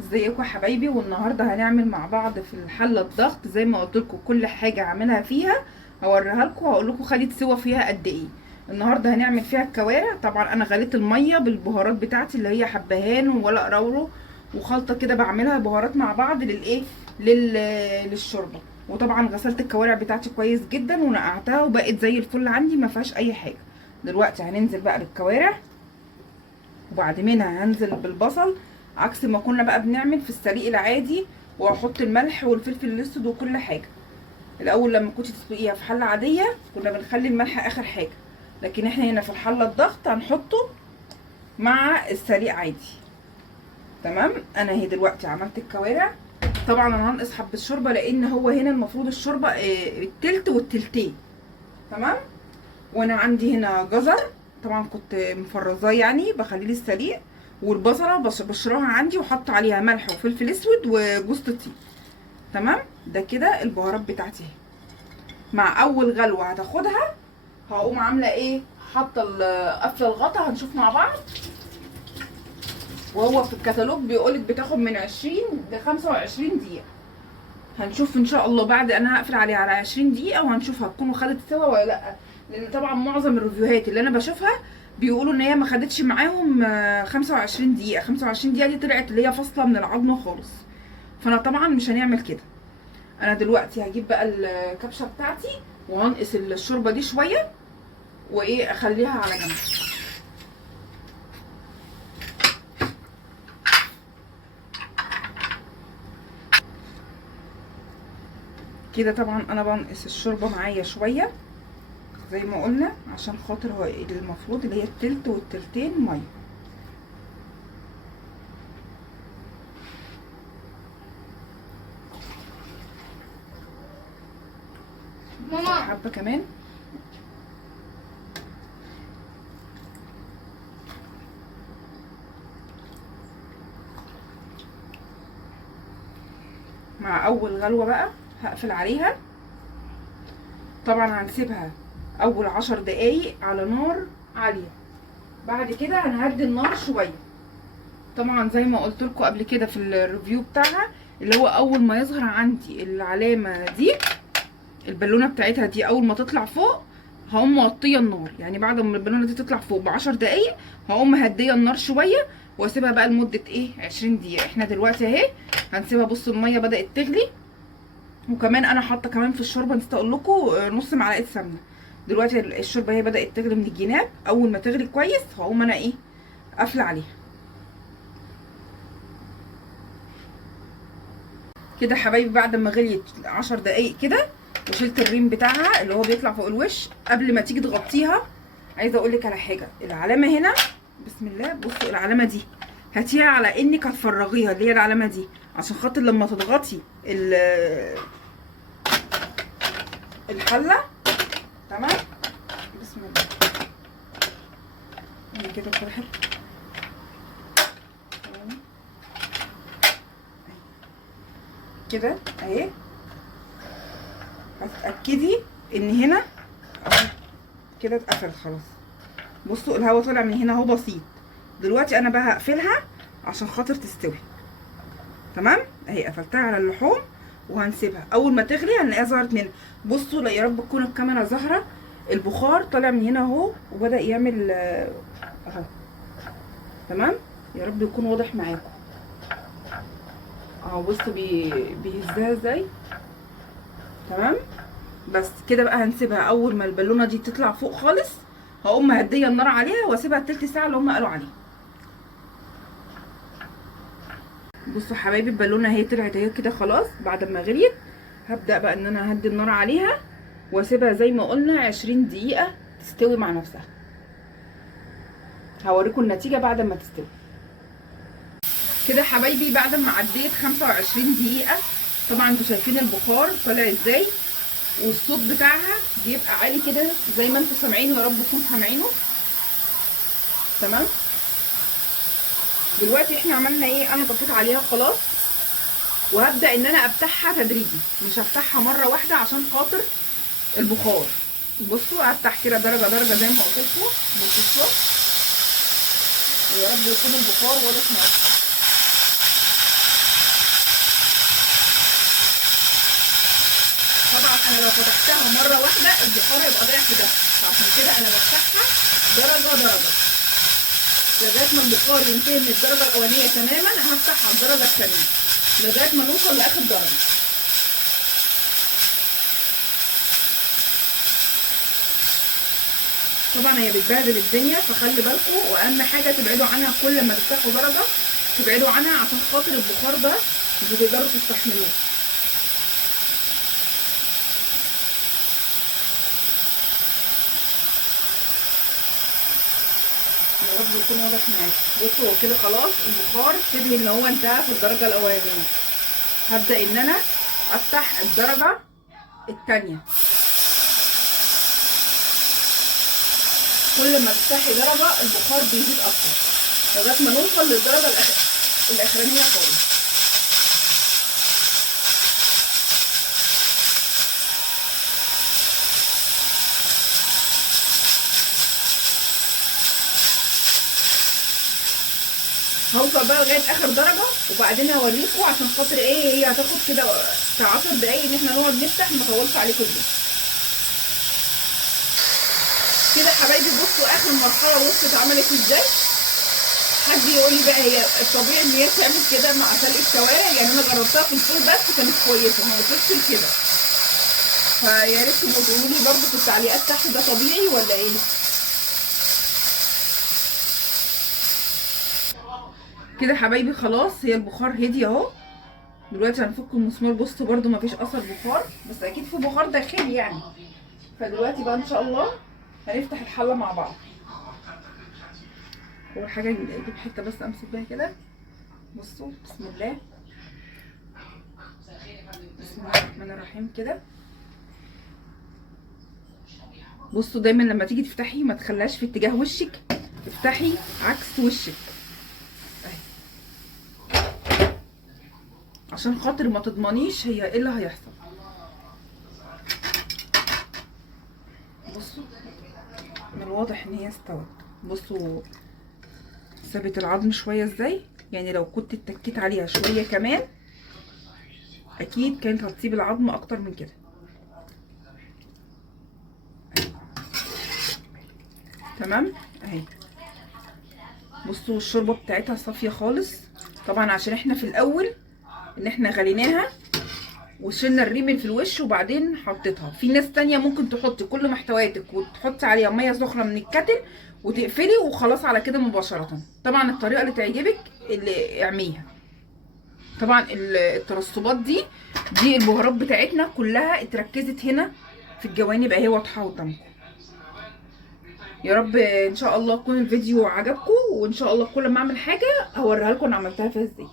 ازيكم يا حبايبي؟ والنهارده هنعمل مع بعض في الحله الضغط زي ما قلت لكم. كل حاجه عاملها فيها هوريها لكم وهقول لكم خليت سوا فيها قد ايه. النهارده هنعمل فيها الكوارع. طبعا انا غليت الميه بالبهارات بتاعتي اللي هي حبهان وورق رورو وخلطه كده، بعملها بهارات مع بعض للشوربه. وطبعا غسلت الكوارع بتاعتي كويس جدا ونقعتها وبقت زي الفل عندي، ما فيهاش اي حاجه. دلوقتي هننزل بقى بالكوارع، وبعد منها هنزل بالبصل عكس ما كنا بقى بنعمل في السليق العادي، واحط الملح والفلفل الاسود وكل حاجه. الاول لما كنت تسلقيها في حله عاديه كنا بنخلي الملح اخر حاجه، لكن احنا هنا في الحله الضغط هنحطه مع السليق عادي. تمام. انا اهي دلوقتي عملت الكوارع. طبعا انا هنقص حبه شوربه لان هو هنا المفروض الشوربه التلت والتلتين. تمام. وانا عندي هنا جزر، طبعا كنت مفرزاه يعني بخليه للسليق، والبصله بشراها عندي وحط عليها ملح وفلفل اسود وجوز الطيب. تمام. ده كده البهارات بتاعتي. مع اول غلوه هتاخدها هقوم عامله ايه، حاطه قافله الغطا. هنشوف مع بعض، وهو في الكتالوج بيقولك بتاخد من 20 ل 25 دقيقه. هنشوف ان شاء الله بعد انا هقفل عليها على 20 دقيقه وهنشوف هتكون خدت سوا ولا لا، لان طبعا معظم الريفيوهات اللي انا بشوفها بيقولوا ان هي ما خدتش معاهم 25 دقيقه. 25 دقيقه دي طلعت اللي هي فاصله من العظمه خالص، فانا طبعا مش هنعمل كده. انا دلوقتي هجيب بقى الكبشه بتاعتي وهنقص الشوربه دي شويه وايه اخليها على جنب كده. طبعا انا بنقص الشوربه معايا شويه زي ما قلنا عشان خاطر هو المفروض اللي هي التلت والتلتين ميه. ماما حبه كمان. مع اول غلوه بقى هقفل عليها. طبعا هنسيبها اول 10 دقايق على نار عاليه، بعد كده هنهدي النار شويه. طبعا زي ما قلت لكم قبل كده في الريفيو بتاعها، اللي هو اول ما يظهر عندي العلامه دي، البالونه بتاعتها دي اول ما تطلع فوق هقوم موطيه النار. يعني بعد ما البالونه دي تطلع فوق ب10 دقايق هقوم مهديه النار شويه واسيبها بقى لمده 20 دقيقه. احنا دلوقتي اهي هنسيبها. بصوا الميه بدات تغلي، وكمان انا حاطه كمان في الشوربه نسيت اقول لكم نص معلقه سمنه. دلوقتي الشوربه هي بدات تغلي من الجناب. اول ما تغلي كويس هقوم انا ايه قافله عليها كده حبايبي. بعد ما غليت 10 دقايق كده وشلت الريم بتاعها اللي هو بيطلع فوق الوش، قبل ما تيجي تغطيها عايزه اقول لك على حاجه. العلامه هنا بسم الله، بصوا العلامه دي هاتيها على انك هتفرغيها، اللي هي العلامه دي عشان خاطر لما تضغطي الحله. تمام. بسم الله كده فتحت كده اهي. هتتاكدي ان هنا اهو كده اتقفلت خلاص. بصوا الهواء طالع من هنا اهو بسيط. دلوقتي انا بقى هقفلها عشان خاطر تستوي. تمام. اهي قفلتها على اللحوم وهنسيبها. اول ما تغلي هنلاقيها ظهرت منها. بصوا لا يا رب تكون الكاميرا ظاهره، البخار طالع من هنا اهو وبدا يعمل اهو. تمام. يا رب يكون واضح معاكم اهو. بصوا بيهزها ازاي. تمام. بس كده بقى هنسيبها. اول ما البالونه دي تطلع فوق خالص هقوم مهديه النار عليها واسيبها تلت ساعه اللي هم قالوا عليه. بصوا حبايبي البالونه اهي طلعت اهي كده خلاص. بعد ما غليت هبدا بقى ان انا اهدي النار عليها واسيبها زي ما قلنا 20 دقيقه تستوي مع نفسها. هوريكم النتيجه بعد ما تستوي كده حبايبي. بعد ما عديت 25 دقيقه طبعا انتوا شايفين البخار طالع ازاي، والصوت بتاعها بيبقى عالي كده زي ما انتوا سامعينه. يا رب تكونوا سامعينه. تمام. دلوقتي احنا عملنا ايه، انا طفيت عليها خلاص وهبدا ان انا افتحها تدريجي، مش هفتحها مره واحده عشان خاطر البخار. بصوا افتح كده درجه درجه زي ما قلت لكم. بصوا ويا رب يكون البخار واضح معاكم. انا لو فتحتها مره واحده البخار هيبقى ضايع في ده، فعشان كده انا بفتحها درجه درجه لغايه ما البخار ينتهي من الدرجه الاولانيه تماما. هفتح على الدرجه الثانيه لغايه ما نوصل لاخر درجه. طبعا هي بتبهدل الدنيا، فخلي بالكم، واهم حاجه تبعدوا عنها كل ما تفتحوا درجه، تبعدوا عنها عشان خاطر البخار ده مش هتقدروا تستحملوه. يا رب يكون واضح معاكم. بصوا هو كده خلاص البخار شبه ان هو انتهى في الدرجه الاولانيه. هبدا ان انا افتح الدرجه الثانيه. كل ما تفتحي درجه البخار بيزيد اكتر لغايه ما نوصل للدرجه الاخرانيه خالص. هوصل بقى لغايه اخر درجه وبعدين هوريكم عشان خاطر ايه هي هتاخد كده بتاع 10 دقايق ان احنا نقعد نفتح، ما اطولش عليكم الفيديو. كده حبايبي بصوا اخر مرحله وصلت عملت ازاي. حد يقول لي بقى هي الطبيعي ان هي تعمل كده مع سلق الكوارع؟ يعني انا جربتها في الفول بس كانت كويسه ما وصلتش لكده، فيا ريت تبقوا تقولوا لي برده في التعليقات تحت ده طبيعي ولا ايه. كده حبايبي خلاص هي البخار هدي اهو. دلوقتي هنفك المسمار. بصوا برده مفيش اثر بخار، بس اكيد في بخار داخلي يعني. فدلوقتي بقى ان شاء الله هنفتح الحله مع بعض. اول حاجه نجيب حته بس امسك بيها كده. بصوا بسم الله، بسم الله الرحمن الرحيم كده. بصوا دايما لما تيجي تفتحي ما تخليهاش في اتجاه وشك، افتحي عكس وشك اهي، عشان خاطر ما تضمنيش هي ايه اللي هيحصل. بصوا من الواضح ان هي استوت. بصوا سابت العظم شويه ازاي، يعني لو كنت اتكيت عليها شويه كمان اكيد كانت هتسيب العظم اكتر من كده. تمام اهي. بصوا الشوربه بتاعتها صافيه خالص، طبعا عشان احنا في الاول ان احنا غليناها وشلنا الريمن في الوش وبعدين حطيتها. في ناس تانية ممكن تحطي كل محتوياتك وتحطي عليها ميه سخنه من الكتل وتقفلي وخلاص على كده مباشره. طبعا الطريقه اللي تعجبك اللي اعميها. طبعا الترسبات دي البهارات بتاعتنا كلها اتركزت هنا في الجوانب اهي واضحه قدامكم. يا رب ان شاء الله يكون الفيديو عجبكم، وان شاء الله كل ما اعمل حاجه هوريها لكم انا عملتها فيها ازاي.